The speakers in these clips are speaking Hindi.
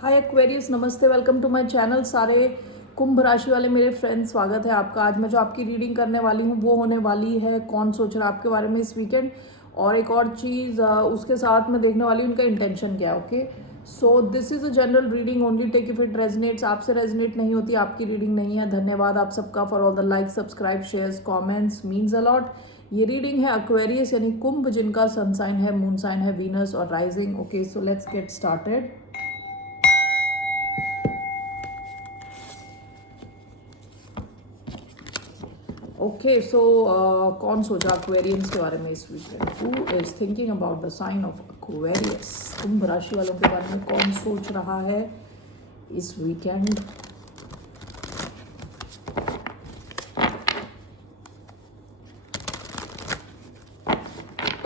हाय एक्वेरियस, नमस्ते, वेलकम टू माय चैनल। सारे कुंभ राशि वाले मेरे फ्रेंड्स, स्वागत है आपका। आज मैं जो आपकी रीडिंग करने वाली हूँ वो होने वाली है कौन सोच रहा है आपके बारे में इस वीकेंड। और एक और चीज़ उसके साथ मैं देखने वाली हूँ उनका इंटेंशन क्या है। Okay, so this is a general reading, only take if it resonates. आपसे रेजनेट नहीं होती आपकी रीडिंग नहीं है। धन्यवाद आप सबका for all the like, subscribe, shares, comments, means a lot. ये रीडिंग है एक्वेरियस यानी कुंभ, जिनका सन साइन है, मून साइन है वीनस और rising. Okay, so let's get started. Okay, so कौन सोचा एक्वेरियंस के बारे में इस weekend? Who is thinking about the sign of Aquarius? कुंभ राशि वालों के बारे में कौन सोच रहा है इस weekend?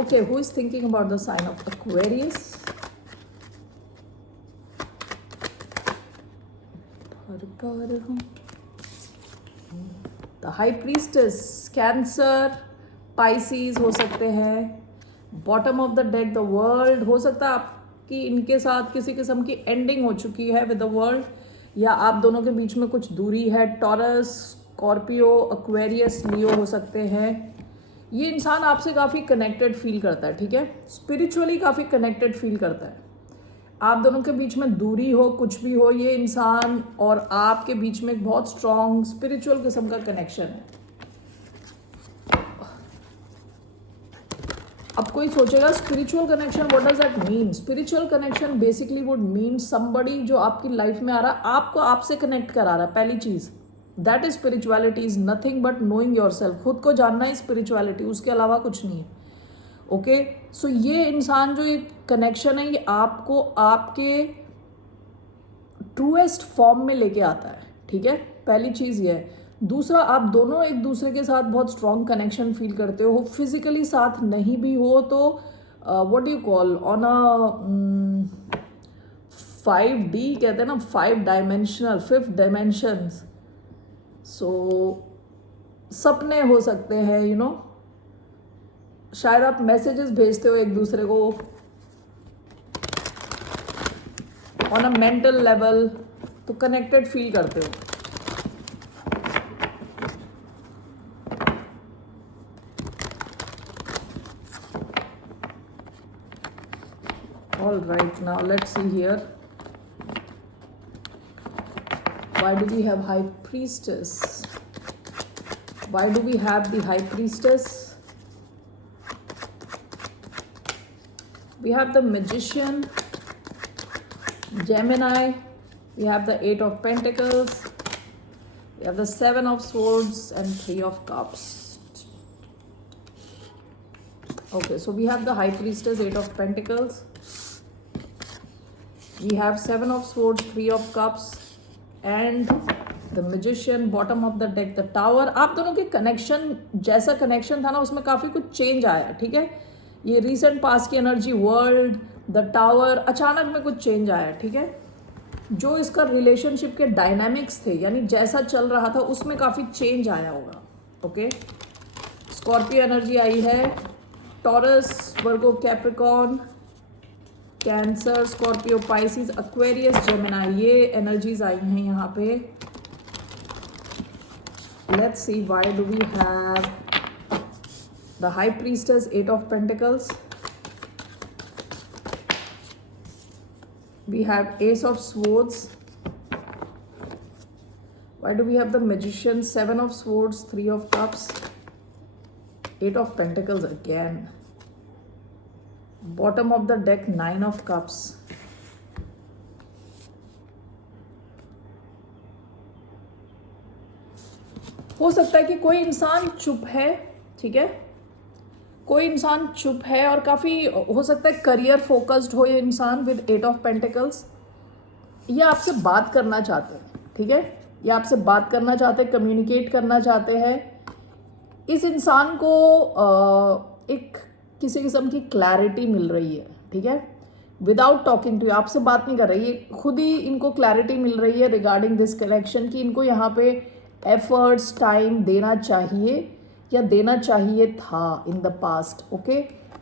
Okay, who is thinking about the sign of Aquarius? The high priestess, Cancer, Pisces हो सकते हैं। Bottom of the deck the world, हो सकता है आपकी इनके साथ किसी किस्म की एंडिंग हो चुकी है विद द वर्ल्ड, या आप दोनों के बीच में कुछ दूरी है। टॉरस, स्कॉर्पियो, एक्वेरियस, लियो हो सकते हैं। ये इंसान आपसे काफ़ी कनेक्टेड फील करता है, ठीक है, स्पिरिचुअली काफ़ी कनेक्टेड फील करता है। आप दोनों के बीच में दूरी हो, कुछ भी हो, ये इंसान और आपके बीच में एक बहुत स्ट्रॉन्ग स्पिरिचुअल किस्म का कनेक्शन है। अब कोई सोचेगा spiritual connection, what does that mean? Spiritual connection basically would mean somebody जो आपकी लाइफ में आ रहा है, आपको आपसे कनेक्ट करा रहा है। पहली चीज, that is spirituality, is nothing but knowing your self. खुद को जानना ही स्पिरिचुअलिटी, उसके अलावा कुछ नहीं है। ओके, सो ये इंसान जो ये कनेक्शन है, ये आपको आपके ट्रूएस्ट फॉर्म में लेके आता है, ठीक है, पहली चीज़ ये है। दूसरा, आप दोनों एक दूसरे के साथ बहुत स्ट्रॉन्ग कनेक्शन फील करते हो। फिजिकली साथ नहीं भी हो तो what you call on a 5D कहते हैं ना, 5 डायमेंशनल, 5th डायमेंशंस। सो सपने हो सकते हैं, यू नो, शायद आप मैसेजेस भेजते हो एक दूसरे को ऑन अ मेंटल लेवल, तो कनेक्टेड फील करते हो। All right, now let's see here. Why do we have High Priestess? Why do we have the High Priestess? We have the Magician, Gemini, we have the 8 of Pentacles, we have the 7 of Swords and 3 of Cups. Okay, so we have the High Priestess, 8 of Pentacles, we have 7 of Swords, 3 of Cups and the Magician. Bottom of the deck the Tower. आप दोनों के कनेक्शन, जैसा कनेक्शन था ना, उसमें काफ़ी कुछ चेंज आया, ठीक है। ये रीसेंट पास की एनर्जी, वर्ल्ड, द टावर, अचानक में कुछ चेंज आया, ठीक है। जो इसका रिलेशनशिप के डायनामिक्स थे, यानी जैसा चल रहा था उसमें काफ़ी चेंज आया होगा। ओके, स्कॉर्पियो एनर्जी आई है, Taurus, Virgo, Capricorn, Cancer, Scorpio, Pisces, Aquarius, Gemini, ये एनर्जीज आई हैं यहाँ पे। Let's see why do we have the high priestess, 8 of Pentacles, we have Ace of Swords, why do we have the Magician, 7 of Swords, 3 of Cups, 8 of Pentacles again, bottom of the deck 9 of Cups, हो सकता है कि कोई इंसान चुप है, ठीक है, कोई इंसान चुप है और काफ़ी हो सकता है करियर फोकस्ड हो ये इंसान विद 8 of Pentacles। ये आपसे बात करना चाहते हैं, ठीक है, ये आपसे बात करना चाहते हैं, कम्युनिकेट करना चाहते हैं। इस इंसान को एक किसी किस्म की क्लैरिटी मिल रही है, ठीक है, विदाउट टॉकिंग टू यू, आपसे बात नहीं कर रही है, खुद ही इनको क्लैरिटी मिल रही है रिगार्डिंग दिस कलेक्शन कि इनको यहाँ पे एफर्ट्स, टाइम देना चाहिए या देना चाहिए था इन द पास्ट। ओके,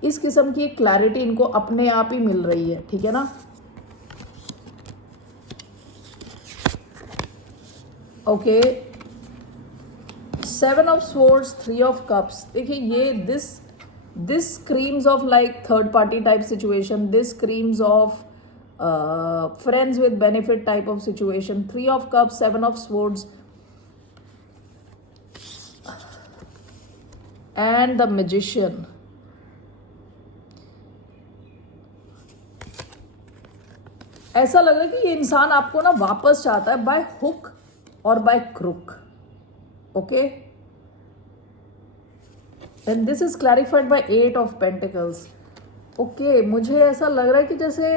इस किस्म की क्लैरिटी इनको अपने आप ही मिल रही है, ठीक है ना। Okay, 7 of swords, 3 of cups. देखिए ये this screams of like third party type situation, this screams of friends with benefit type of situation. 3 of cups, 7 of swords and the magician. ऐसा लग रहा है कि ये इंसान आपको ना वापस चाहता है बाय हुक और by crook. Okay, and this is clarified by 8 of pentacles. Okay, मुझे ऐसा लग रहा है कि जैसे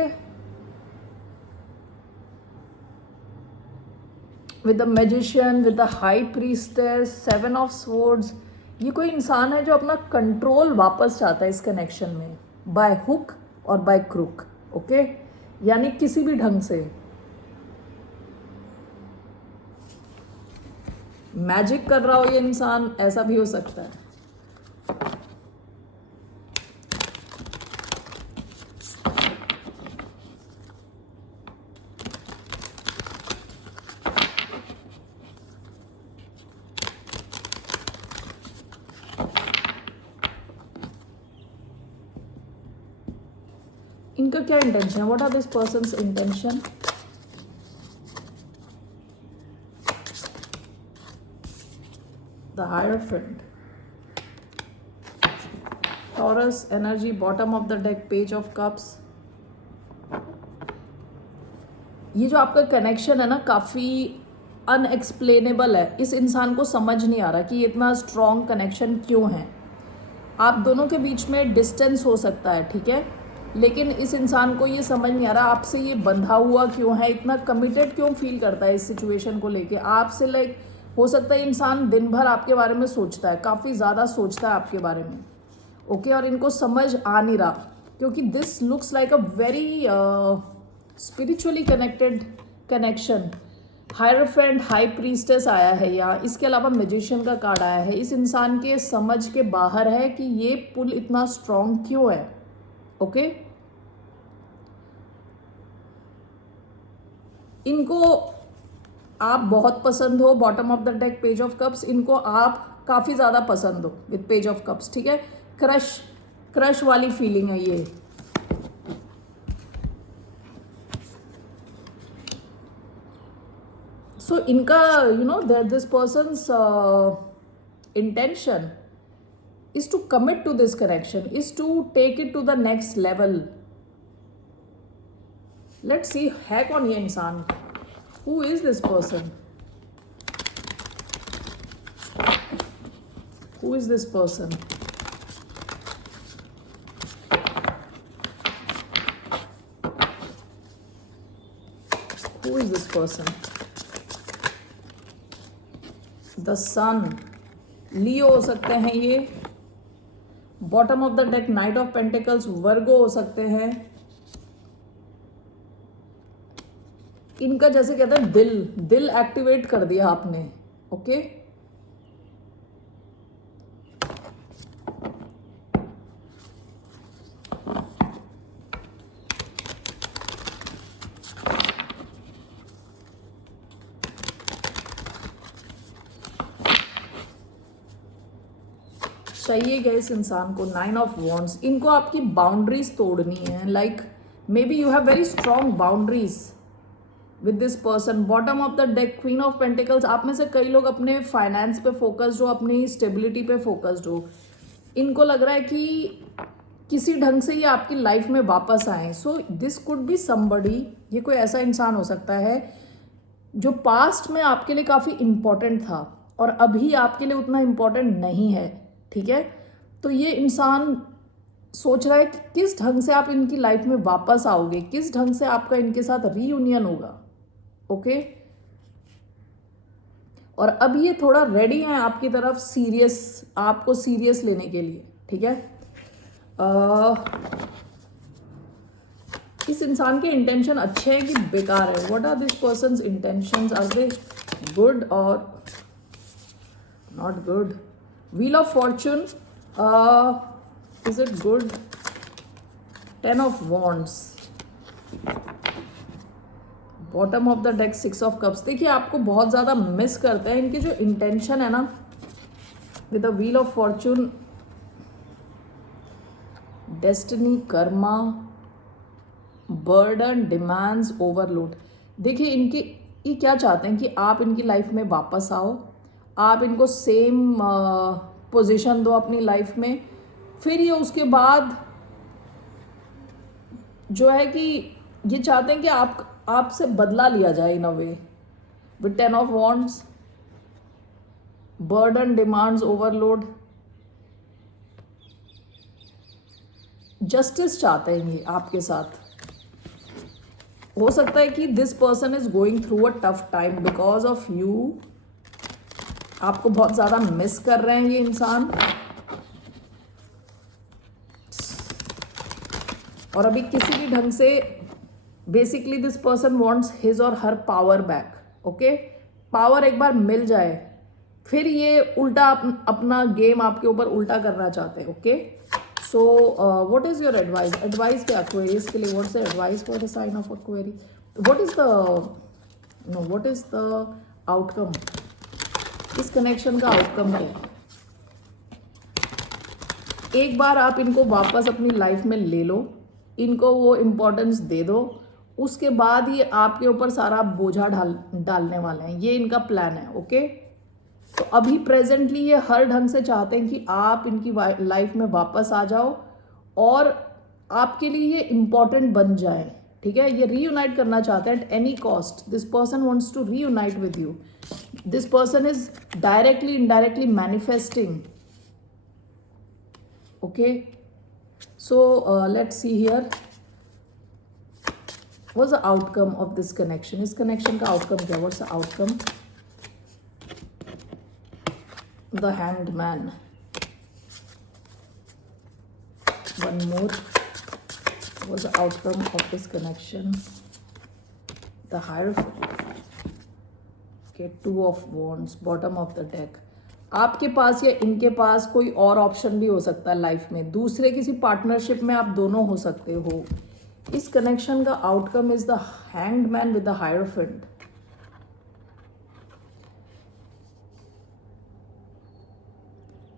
with the magician, with the high priestess, 7 of swords, ये कोई इंसान है जो अपना कंट्रोल वापस चाहता है इस कनेक्शन में बाय हुक और बाय क्रुक. ओके, यानी किसी भी ढंग से मैजिक कर रहा हो ये इंसान, ऐसा भी हो सकता है. इनका क्या इंटेंशन है? What are this person's intention? The hierophant, Taurus energy, bottom of the deck, page of cups. ये जो आपका कनेक्शन है ना, काफ़ी अनएक्सप्लेनेबल है. इस इंसान को समझ नहीं आ रहा कि ये इतना स्ट्रॉन्ग कनेक्शन क्यों है. आप दोनों के बीच में डिस्टेंस हो सकता है, ठीक है, लेकिन इस इंसान को ये समझ नहीं आ रहा आपसे ये बंधा हुआ क्यों है, इतना कमिटेड क्यों फील करता है इस सिचुएशन को लेके आपसे. लाइक हो सकता है इंसान दिन भर आपके बारे में सोचता है, काफ़ी ज़्यादा सोचता है आपके बारे में. ओके, और इनको समझ आ नहीं रहा क्योंकि this looks like a very spiritually connected connection. Hierophant, high priestess आया है यहाँ, इसके अलावा मैजिशियन का कार्ड आया है. इस इंसान के समझ के बाहर है कि ये पुल इतना स्ट्रॉन्ग क्यों है. ओके, इनको आप बहुत पसंद हो, bottom of the deck, page of cups. इनको आप काफ़ी ज़्यादा पसंद हो विद पेज ऑफ कप्स, ठीक है. क्रश वाली फीलिंग है ये. सो इनका you know this persons intention is to commit to this connection, is to take it to the next level. Let's see है कौन ये इंसान. Who is this person? Who is this person? Who is this person? The Sun. लियो हो सकते हैं ये. Bottom of the deck, knight of pentacles, Virgo हो सकते हैं. इनका जैसे कहते हैं दिल एक्टिवेट कर दिया आपने. ओके, चाहिए गया इस इंसान को 9 ऑफ वॉन्ड्स. इनको आपकी बाउंड्रीज तोड़नी है. Like may be you have very strong boundaries with this person. Bottom of the deck, queen of pentacles. आप में से कई लोग अपने फाइनेंस पे फोकस्ड हो, अपनी स्टेबिलिटी पे फोकस्ड हो. इनको लग रहा है कि किसी ढंग से ये आपकी लाइफ में वापस आए. So this could be somebody. ये कोई ऐसा इंसान हो सकता है जो पास्ट में आपके लिए काफ़ी इम्पोर्टेंट था और अभी आपके लिए उतना इम्पोर्टेंट नहीं है, ठीक है. तो ये इंसान सोच रहा है कि किस ढंग से आप इनकी लाइफ में वापस आओगे, किस ढंग से आपका इनके साथ रीयूनियन होगा. ओके, और अब ये थोड़ा रेडी हैं आपकी तरफ आपको सीरियस लेने के लिए, ठीक है. इस इंसान के इंटेंशन अच्छे हैं कि बेकार है. What are this person's intentions? Are they good और not good? Wheel of fortune, is it good? 10 of wands, bottom of the deck 6 of cups. देखिए आपको बहुत ज़्यादा मिस करते हैं, इनकी जो इंटेंशन है ना with the wheel of Fortune, destiny, Karma, burden, demands, overload. देखिए इनके ये क्या चाहते हैं कि आप इनकी लाइफ में वापस आओ, आप इनको सेम पोजीशन दो अपनी लाइफ में, फिर ये उसके बाद जो है कि ये चाहते हैं कि आपसे बदला लिया जाए in a way. With 10 of wands, burden, demands, overload, justice चाहते हैं ये आपके साथ। हो सकता है कि this person is going through a tough time because of you. आपको बहुत ज़्यादा मिस कर रहे हैं ये इंसान, और अभी किसी भी ढंग से basically this person wants his और हर पावर बैक। ओके, पावर एक बार मिल जाए फिर ये उल्टा अपना गेम आपके ऊपर उल्टा करना चाहते हैं। Okay, so what is your advice? Advice क्या एक्वेरियस के लिए? What's the advice for the sign of Aquarius? What is the outcome? इस कनेक्शन का आउटकम क्या है? एक बार आप इनको वापस अपनी लाइफ में ले लो, इनको वो इम्पोर्टेंस दे दो, उसके बाद ये आपके ऊपर सारा बोझा डालने वाले हैं। ये इनका प्लान है। ओके, तो अभी प्रेजेंटली ये हर ढंग से चाहते हैं कि आप इनकी लाइफ में वापस आ जाओ और आपके लिए ये इम्पॉर्टेंट बन जाए। ठीक है, ये रीयूनाइट करना चाहते हैं at any cost. This person wants to reunite with you. This person is directly indirectly manifesting. Okay, so let's see here what's the outcome of this connection. इस कनेक्शन का आउटकम क्या? What's the outcome? The Hanged Man. One more. What was the outcome of this connection? The Hierophant. Okay, 2 of Wands, bottom of the deck. आपके पास या इनके पास कोई और ऑप्शन भी हो सकता है लाइफ में। दूसरे किसी पार्टनरशिप में आप दोनों हो सकते हो। इस कनेक्शन का outcome is the Hanged Man with the Hierophant.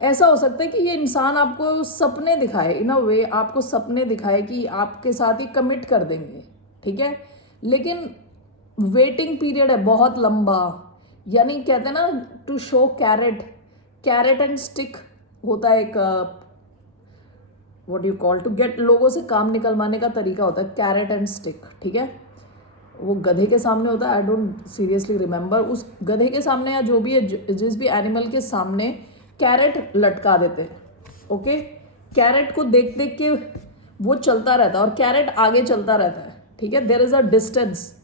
ऐसा हो सकता है कि ये इंसान आपको सपने दिखाए, इन अ वे आपको सपने दिखाए कि आपके साथ ही कमिट कर देंगे। ठीक है, लेकिन वेटिंग पीरियड है बहुत लंबा। यानी कहते हैं ना to show carrot and stick होता है एक, what you call, to get, लोगों से काम निकलवाने का तरीका होता है कैरेट एंड स्टिक। ठीक है, वो गधे के सामने होता है, आई डोंट सीरियसली रिमेंबर, उस गधे के सामने या जो भी है, जिस भी एनिमल के सामने कैरेट लटका देते हैं। ओके, कैरेट को देख देख के वो चलता रहता है और कैरेट आगे चलता रहता है। ठीक है, देयर इज अ डिस्टेंस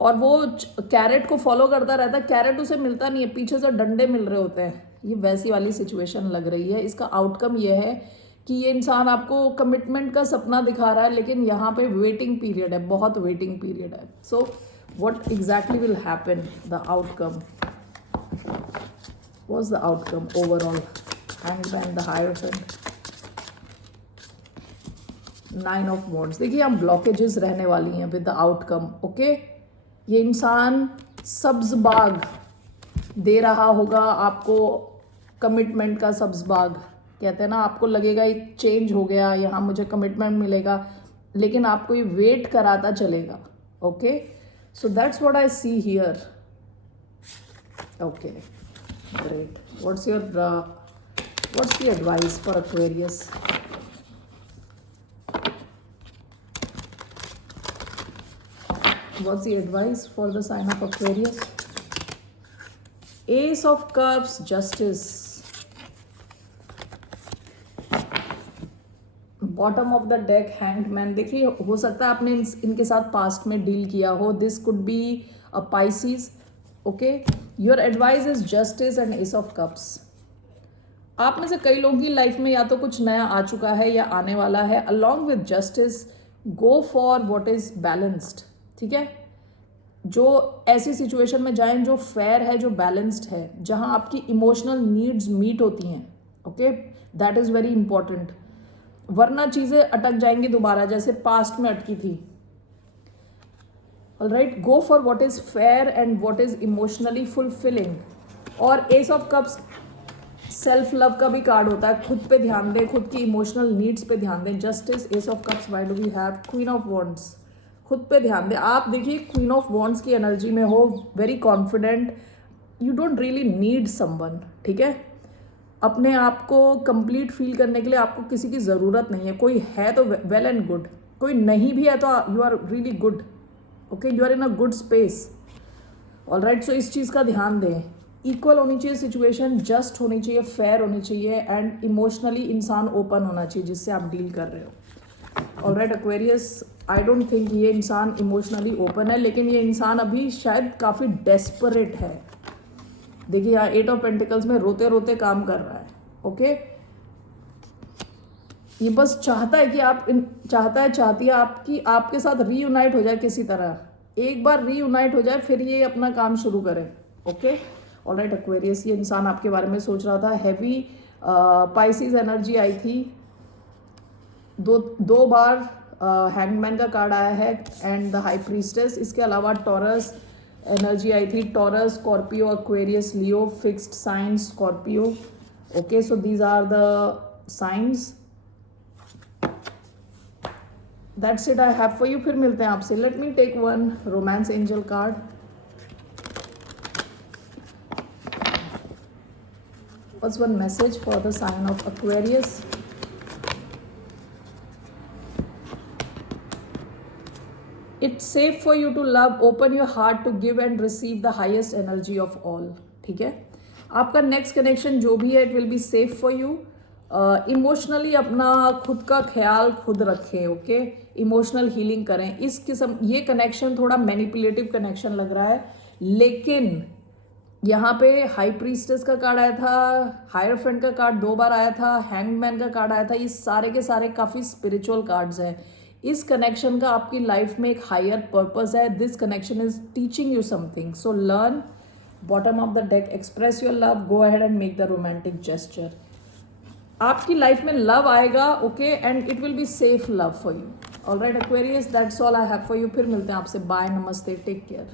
और वो कैरेट को फॉलो करता रहता है। कैरेट उसे मिलता नहीं है, पीछे से डंडे मिल रहे होते हैं। ये वैसी वाली सिचुएशन लग रही है। इसका आउटकम ये है कि ये इंसान आपको कमिटमेंट का सपना दिखा रहा है, लेकिन यहाँ पे वेटिंग पीरियड है, बहुत वेटिंग पीरियड है। So what exactly will happen? The outcome, what's the outcome overall? Hanged Man, the Hierophant, 9 of Wands. देखिए हम ब्लॉकेजेस रहने वाली हैं विद द आउटकम। ओके, ये इंसान सब्ज बाग दे रहा होगा आपको, कमिटमेंट का सब्ज बाग कहते हैं ना। आपको लगेगा ये चेंज हो गया, यहाँ मुझे कमिटमेंट मिलेगा, लेकिन आपको ये वेट कराता चलेगा। Okay, so that's what I see here. Okay, great. What's the advice for Aquarius? What's the advice for the sign of Aquarius? Ace of Cups, Justice. Bottom of the deck, Hanged Man. देखिए हो सकता है आपने इनके साथ पास्ट में डील किया हो। This could be a Pisces. Okay, your advice is justice and S of cups. आप में से कई लोगों की लाइफ में या तो कुछ नया आ चुका है या आने वाला है। Along with justice, go for what is balanced. ठीक है, जो ऐसी सिचुएशन में जाएं जो फेयर है, जो बैलेंस्ड है, जहां आपकी इमोशनल नीड्स मीट होती हैं। Okay, that is very important, वरना चीज़ें अटक जाएंगी दोबारा, जैसे पास्ट में अटकी थी। Alright, go for what is fair and what is emotionally fulfilling. और ace of cups self love का भी कार्ड होता है, खुद पे ध्यान दें, खुद की इमोशनल नीड्स पे ध्यान दें। Justice, ace of cups, why do we have queen of wands, खुद पे ध्यान दें। आप देखिए क्वीन ऑफ वॉन्ड्स की एनर्जी में हो, very confident, you don't really need someone, ठीक है। अपने आप को कंप्लीट फील करने के लिए आपको किसी की ज़रूरत नहीं है। कोई है तो वेल एंड गुड, कोई नहीं भी है तो you are really good, okay, you are in a good space, alright. So इस चीज़ का ध्यान दें। इक्वल होनी चाहिए सिचुएशन, जस्ट होनी चाहिए, फेयर होनी चाहिए, एंड इमोशनली इंसान ओपन होना चाहिए जिससे आप डील कर रहे हो। Alright Aquarius, I don't think ये इंसान इमोशनली ओपन है, लेकिन ये इंसान अभी शायद काफ़ी डेस्परेट है। देखिए यहाँ 8 ऑफ पेंटिकल्स में रोते रोते काम कर रहा है, ओके। ये बस चाहता है कि चाहती है आपकी आपके साथ रीयूनाइट हो जाए किसी तरह, एक बार रीयूनाइट हो जाए फिर ये अपना काम शुरू करे, ओके। ऑलराइट एक्वेरियस, ये इंसान आपके बारे में सोच रहा था। हैवी पाइसिस एनर्जी आई थी, दो बार हैंगमैन का कार्ड आया है एंड द हाई प्रीस्टेस। इसके अलावा टॉरस एनर्जी आई थी, Taurus, Scorpio, Aquarius, Leo, fixed signs, Scorpio, okay. So these are the signs, that's it I have for you. फिर मिलते हैं आपसे। Let me take one romance angel card. What's one message for the sign of Aquarius? It's safe for you to love, open your heart to give and receive the highest energy of all, ठीक है। आपका नेक्स्ट कनेक्शन जो भी है, it will be safe for you. Emotionally अपना खुद का ख्याल खुद रखें, ओके। इमोशनल हीलिंग करें। इस किस्म ये कनेक्शन थोड़ा मैनिपुलेटिव कनेक्शन लग रहा है, लेकिन यहाँ पे हाई प्रीस्टेस का कार्ड आया था, हायरफेंट का कार्ड 2 बार आया था, हैंगमैन का कार्ड आया था। ये सारे के सारे काफ़ी स्पिरिचुअल कार्ड्स हैं। इस कनेक्शन का आपकी लाइफ में एक हायर पर्पस है। This connection is teaching you something, so learn. Bottom of the deck, express your love, go ahead and make the romantic gesture. आपकी लाइफ में लव आएगा, okay, and it will be safe love for you. Alright Aquarius, that's all I have for you. फिर मिलते हैं आपसे। बाय, नमस्ते, टेक केयर।